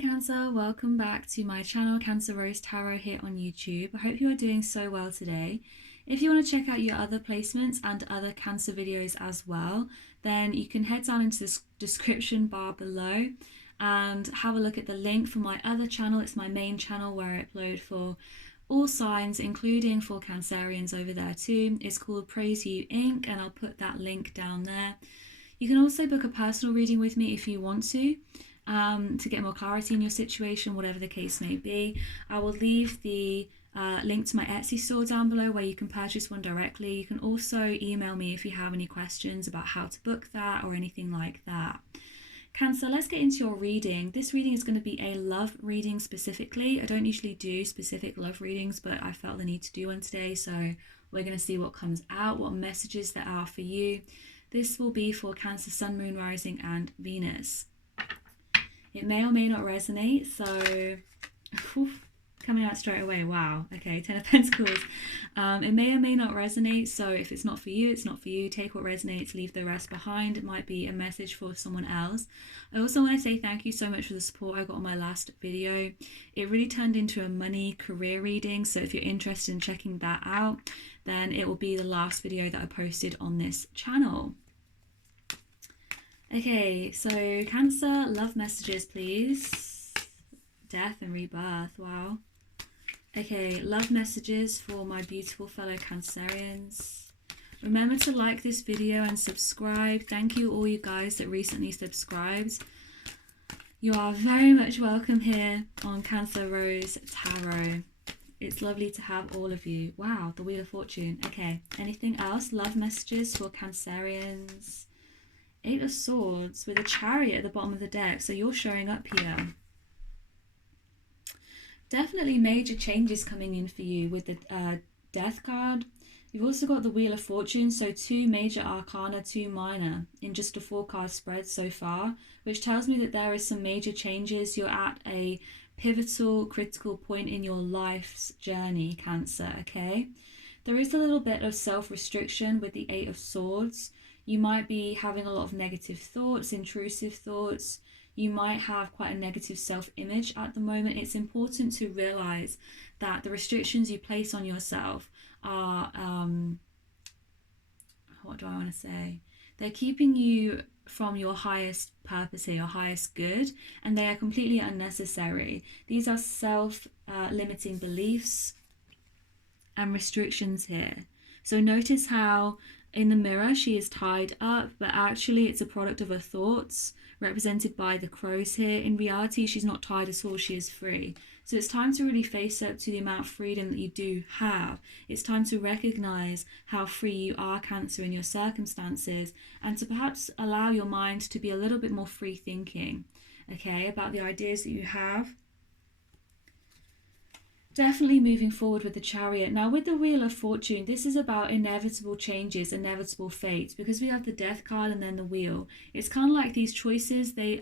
Cancer, welcome back to my channel, Cancer Rose Tarot, here on YouTube. I hope you are doing so well today. If you want to check out your other placements and other Cancer videos as well, then you can head down into the description bar below and have a look at the link for my other channel. It's my main channel where I upload for all signs, including for Cancerians over there too. It's called Praise You Inc. and I'll put that link down there. You can also book a personal reading with me if you want to get more clarity in your situation, whatever the case may be. I will leave the link to my Etsy store down below where you can purchase one directly. You can also email me if you have any questions about how to book that or anything like that. Cancer, let's get into your reading. This reading is going to be a love reading specifically. I don't usually do specific love readings, but I felt the need to do one today, so we're going to see what comes out, what messages there are for you. This will be for Cancer, Sun, Moon, Rising and Venus. It may or may not resonate, so coming out straight away. Wow. Okay, Ten of Pentacles. It may or may not resonate, so if it's not for you, it's not for you. Take what resonates, leave the rest behind. It might be a message for someone else. I also want to say thank you so much for the support I got on my last video. It really turned into a money career reading, so if you're interested in checking that out, then it will be the last video that I posted on this channel. Okay, so Cancer, love messages, please. Death and rebirth, wow. Okay, love messages for my beautiful fellow Cancerians. Remember to like this video and subscribe. Thank you all you guys that recently subscribed. You are very much welcome here on Cancer Rose Tarot. It's lovely to have all of you. Wow, the Wheel of Fortune. Okay, anything else? Love messages for Cancerians. Eight of Swords with a Chariot at the bottom of the deck. So you're showing up here. Definitely major changes coming in for you with the Death card. You've also got the Wheel of Fortune. So 2 major arcana, 2 minor in just a 4-card spread so far, which tells me that there is some major changes. You're at a pivotal, critical point in your life's journey, Cancer, okay? There is a little bit of self-restriction with the 8 of Swords. You might be having a lot of negative thoughts, intrusive thoughts. You might have quite a negative self-image at the moment. It's important to realize that the restrictions you place on yourself are, what do I want to say? They're keeping you from your highest purpose here, your highest good, and they are completely unnecessary. These are self-limiting beliefs and restrictions here. So notice how in the mirror she is tied up, but actually it's a product of her thoughts, represented by the crows here. In reality, she's not tied at all, she is free. So it's time to really face up to the amount of freedom that you do have. It's time to recognize how free you are, Cancer, in your circumstances, and to perhaps allow your mind to be a little bit more free thinking, okay, about the ideas that you have. Definitely moving forward with the Chariot. Now with the Wheel of Fortune, this is about inevitable changes, inevitable fates, because we have the Death card and then the Wheel. It's kind of like these choices, these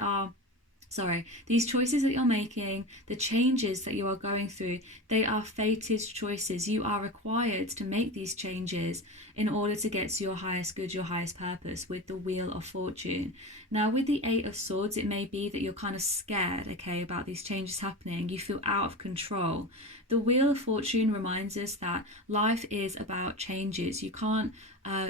choices that you're making, the changes that you are going through, they are fated choices. You are required to make these changes in order to get to your highest good, your highest purpose with the Wheel of Fortune. Now with the 8 of Swords, it may be that you're kind of scared, okay, about these changes happening. You feel out of control. The Wheel of Fortune reminds us that life is about changes. You can't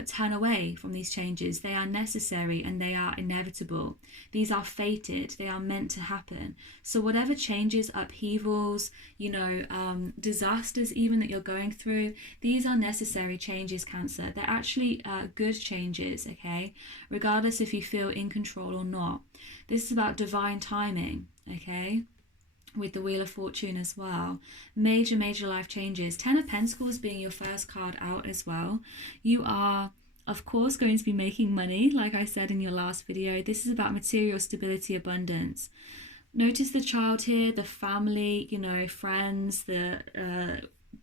turn away from these changes. They are necessary and they are inevitable. These are fated. They are meant to happen. So whatever changes, upheavals, disasters even that you're going through, these are necessary changes, Cancer. They're actually good changes, okay? Regardless if you feel in control or not. This is about divine timing, okay? With the Wheel of Fortune as well. Major life changes. 10 of Pentacles being your first card out as well. You are, of course, going to be making money, like I said in your last video. This is about material stability, abundance. Notice the child here, the family, friends, the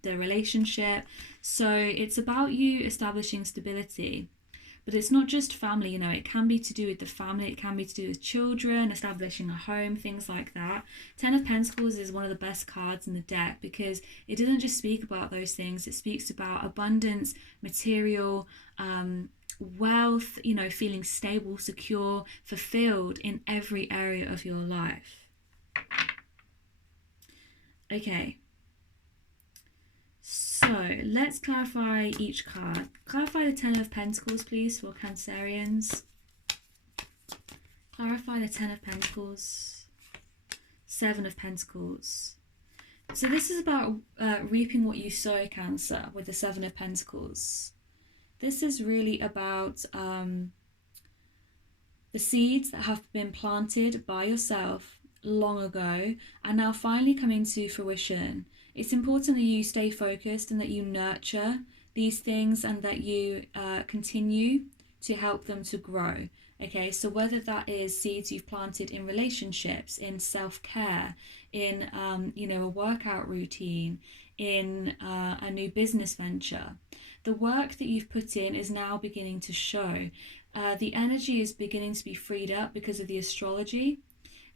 relationship. So it's about you establishing stability. But it's not just family, it can be to do with the family, it can be to do with children, establishing a home, things like that. 10 of Pentacles is one of the best cards in the deck because it doesn't just speak about those things, it speaks about abundance, material, wealth, feeling stable, secure, fulfilled in every area of your life. Okay. So let's clarify each card. Clarify the Ten of Pentacles, please, for Cancerians. Clarify the Ten of Pentacles. Seven of Pentacles. So this is about reaping what you sow, Cancer, with the Seven of Pentacles. This is really about the seeds that have been planted by yourself long ago and now finally coming to fruition. It's important that you stay focused and that you nurture these things and that you continue to help them to grow. Okay, so whether that is seeds you've planted in relationships, in self-care, in a workout routine, in a new business venture, the work that you've put in is now beginning to show. The energy is beginning to be freed up because of the astrology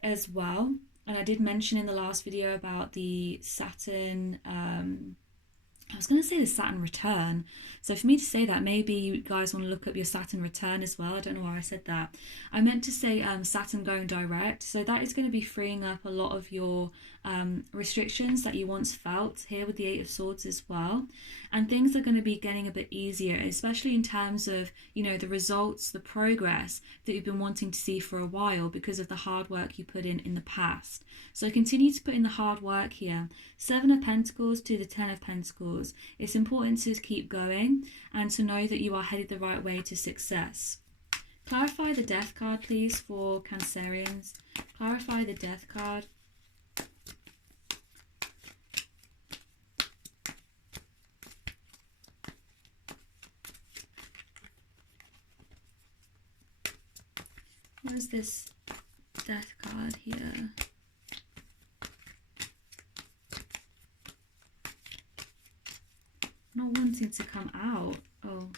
as well. And I did mention in the last video about the Saturn, I was going to say the Saturn return. So for me to say that, maybe you guys want to look up your Saturn return as well. I don't know why I said that. I meant to say Saturn going direct. So that is going to be freeing up a lot of your restrictions that you once felt here with the Eight of Swords as well. And things are going to be getting a bit easier, especially in terms of, the results, the progress that you've been wanting to see for a while because of the hard work you put in the past. So continue to put in the hard work here. Seven of Pentacles to the Ten of Pentacles. It's important to keep going and to know that you are headed the right way to success. Clarify the Death card, please, for Cancerians. Clarify the Death card. What is this Death card here? Not wanting to come out. Oh,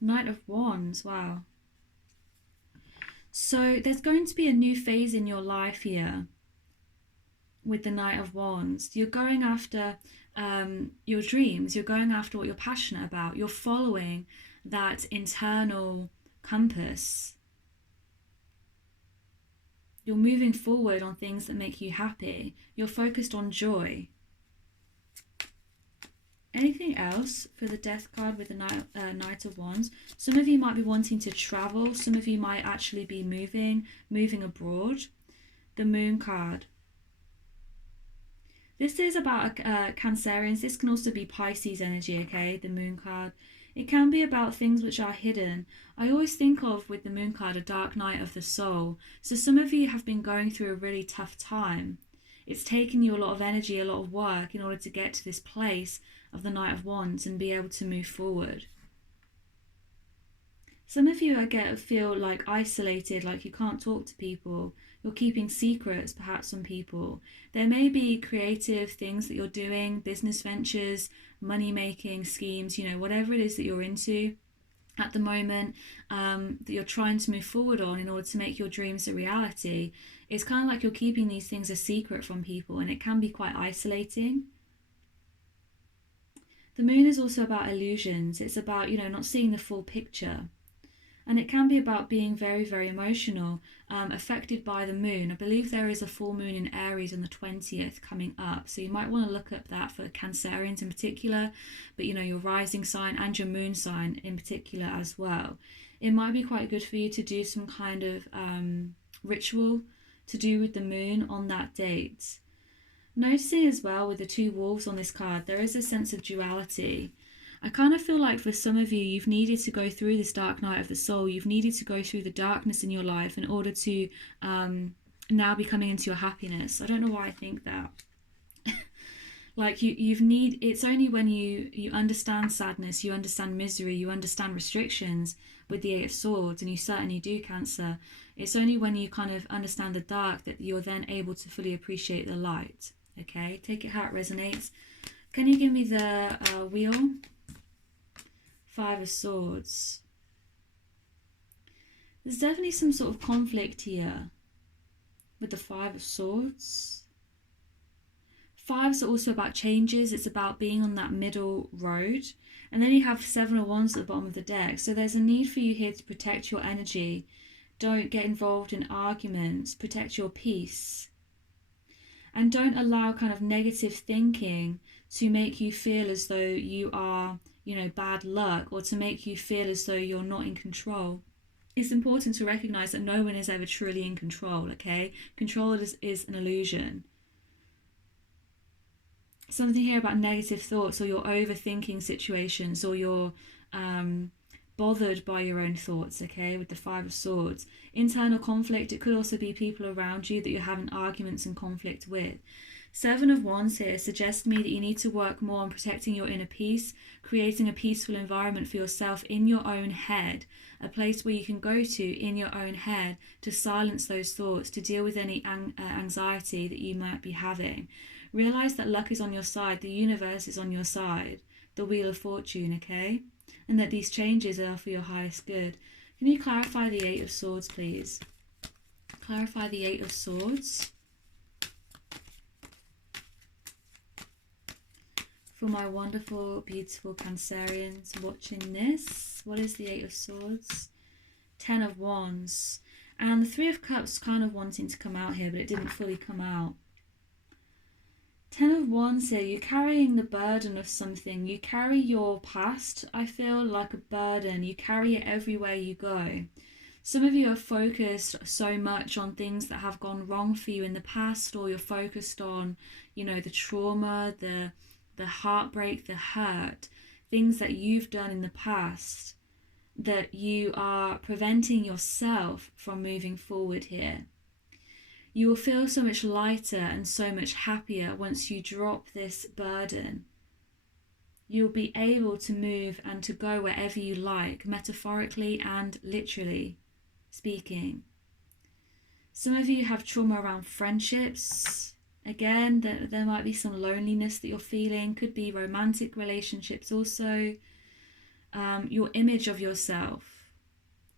Knight of Wands. Wow. So there's going to be a new phase in your life here with the Knight of Wands. You're going after your dreams. You're going after what you're passionate about. You're following that internal compass. You're moving forward on things that make you happy. You're focused on joy. Anything else for the Death card with the Knight of Wands? Some of you might be wanting to travel. Some of you might actually be moving abroad. The Moon card. This is about Cancerians. This can also be Pisces energy, okay? The Moon card. It can be about things which are hidden. I always think of, with the Moon card, a dark night of the soul. So some of you have been going through a really tough time. It's taken you a lot of energy, a lot of work in order to get to this place of the Knight of Wands and be able to move forward. Some of you feel like isolated, like you can't talk to people. You're keeping secrets perhaps from people. There may be creative things that you're doing, business ventures, money-making schemes, whatever it is that you're into at the moment, that you're trying to move forward on in order to make your dreams a reality. It's kind of like you're keeping these things a secret from people, and it can be quite isolating. The Moon is also about illusions. It's about, not seeing the full picture. And it can be about being very, very emotional, affected by the moon. I believe there is a full moon in Aries on the 20th coming up. So you might want to look up that for Cancerians in particular, but your rising sign and your moon sign in particular as well. It might be quite good for you to do some kind of ritual to do with the moon on that date. Noticing as well with the two wolves on this card, there is a sense of duality. I kind of feel like for some of you, you've needed to go through this dark night of the soul. You've needed to go through the darkness in your life in order to now be coming into your happiness. I don't know why I think that. Like it's only when you understand sadness, you understand misery, you understand restrictions with the Eight of Swords, and you certainly do, Cancer. It's only when you kind of understand the dark that you're then able to fully appreciate the light. Okay, take it how it resonates. Can you give me the wheel? Five of Swords. There's definitely some sort of conflict here with the Five of Swords. Fives are also about changes. It's about being on that middle road. And then you have Seven of Wands at the bottom of the deck. So there's a need for you here to protect your energy. Don't get involved in arguments. Protect your peace. And don't allow kind of negative thinking to make you feel as though you are, bad luck, or to make you feel as though you're not in control. It's important to recognize that no one is ever truly in control, okay? Control is an illusion. Something here about negative thoughts, or you're overthinking situations, or you're bothered by your own thoughts, okay, with the Five of Swords. Internal conflict, it could also be people around you that you're having arguments and conflict with. Seven of Wands here suggests to me that you need to work more on protecting your inner peace, creating a peaceful environment for yourself in your own head, a place where you can go to in your own head to silence those thoughts, to deal with any anxiety that you might be having. Realize that luck is on your side, the universe is on your side, the Wheel of Fortune, okay? And that these changes are for your highest good. Can you clarify the Eight of Swords, please? Clarify the Eight of Swords. For my wonderful, beautiful Cancerians watching this, what is the Eight of Swords? Ten of Wands. And the Three of Cups kind of wanting to come out here, but it didn't fully come out. Ten of Wands here, you're carrying the burden of something. You carry your past, I feel, like a burden. You carry it everywhere you go. Some of you are focused so much on things that have gone wrong for you in the past, or you're focused on, the trauma, the heartbreak, the hurt, things that you've done in the past, that you are preventing yourself from moving forward here. You will feel so much lighter and so much happier once you drop this burden. You'll be able to move and to go wherever you like, metaphorically and literally speaking. Some of you have trauma around friendships. Again, there might be some loneliness that you're feeling. Could be romantic relationships also. Your image of yourself.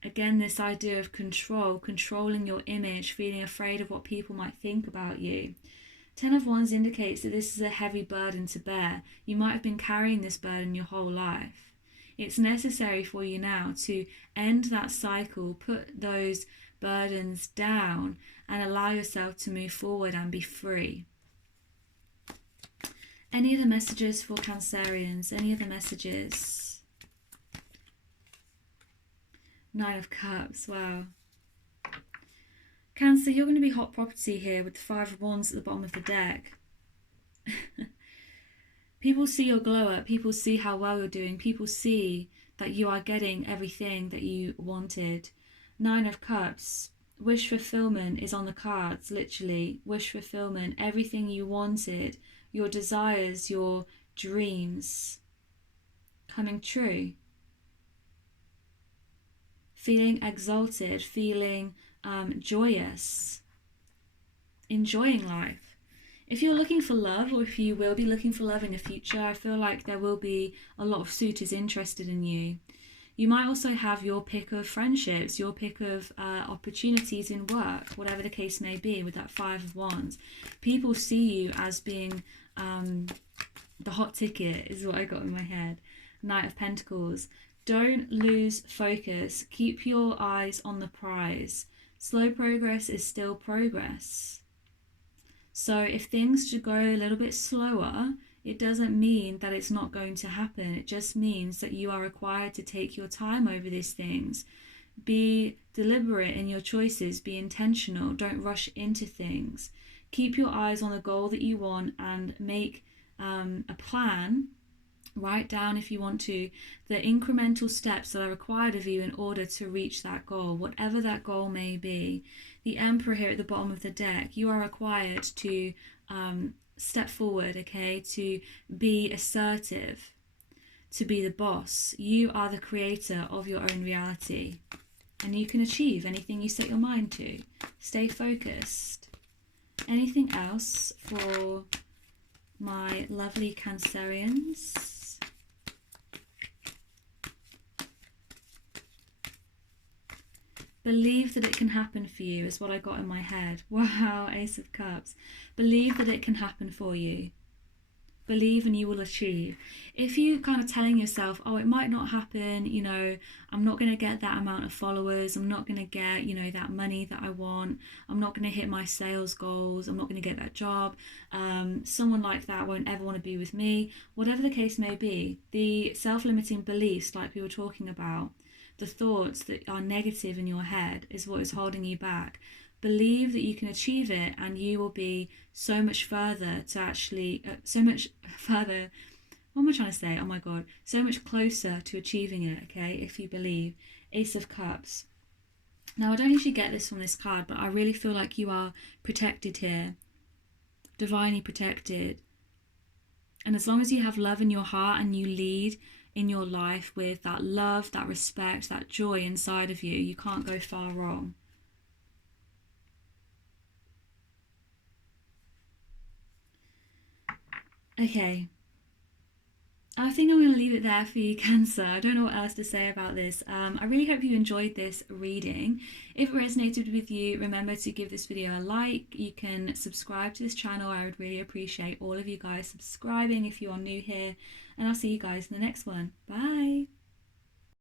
Again, this idea of control, controlling your image, feeling afraid of what people might think about you. Ten of Wands indicates that this is a heavy burden to bear. You might have been carrying this burden your whole life. It's necessary for you now to end that cycle, put those burdens down, and allow yourself to move forward and be free. Any other messages for Cancerians? Any other messages? Nine of Cups, wow. Cancer, you're going to be hot property here with the Five of Wands at the bottom of the deck. People see your glow up. People see how well you're doing. People see that you are getting everything that you wanted. Nine of Cups. Wish fulfillment is on the cards, literally. Wish fulfillment. Everything you wanted. Your desires, your dreams coming true. Feeling exalted, feeling joyous, enjoying life. If you're looking for love, or if you will be looking for love in the future, I feel like there will be a lot of suitors interested in you. You might also have your pick of friendships, your pick of opportunities in work, whatever the case may be, with that Five of Wands. People see you as being the hot ticket, is what I got in my head. Knight of Pentacles. Don't lose focus. Keep your eyes on the prize. Slow progress is still progress. So if things should go a little bit slower, it doesn't mean that it's not going to happen. It just means that you are required to take your time over these things. Be deliberate in your choices. Be intentional. Don't rush into things. Keep your eyes on the goal that you want and make a plan. Write down, if you want to, the incremental steps that are required of you in order to reach that goal, whatever that goal may be. The Emperor here at the bottom of the deck, you are required to step forward, okay, to be assertive, to be the boss. You are the creator of your own reality, and you can achieve anything you set your mind to. Stay focused. Anything else for my lovely Cancerians? Believe that it can happen for you is what I got in my head. Wow, Ace of Cups. Believe that it can happen for you. Believe and you will achieve. If you kind of telling yourself, oh, it might not happen, you know, I'm not going to get that amount of followers, I'm not going to get, you know, that money that I want, I'm not going to hit my sales goals, I'm not going to get that job, someone like that won't ever want to be with me, whatever the case may be, the self-limiting beliefs like we were talking about, the thoughts that are negative in your head is what is holding you back. Believe that you can achieve it, and you will be so much further to actually, so much further, what am I trying to say? Oh my God, so much closer to achieving it, okay, if you believe. Ace of Cups. Now, I don't usually get this from this card, but I really feel like you are protected here, divinely protected. And as long as you have love in your heart and you lead in your life with that love, that respect, that joy inside of you, you can't go far wrong. Okay, I think I'm going to leave it there for you, Cancer. I don't know what else to say about this. I really hope you enjoyed this reading. If it resonated with you, remember to give this video a like. You can subscribe to this channel. I would really appreciate all of you guys subscribing if you are new here. And I'll see you guys in the next one. Bye.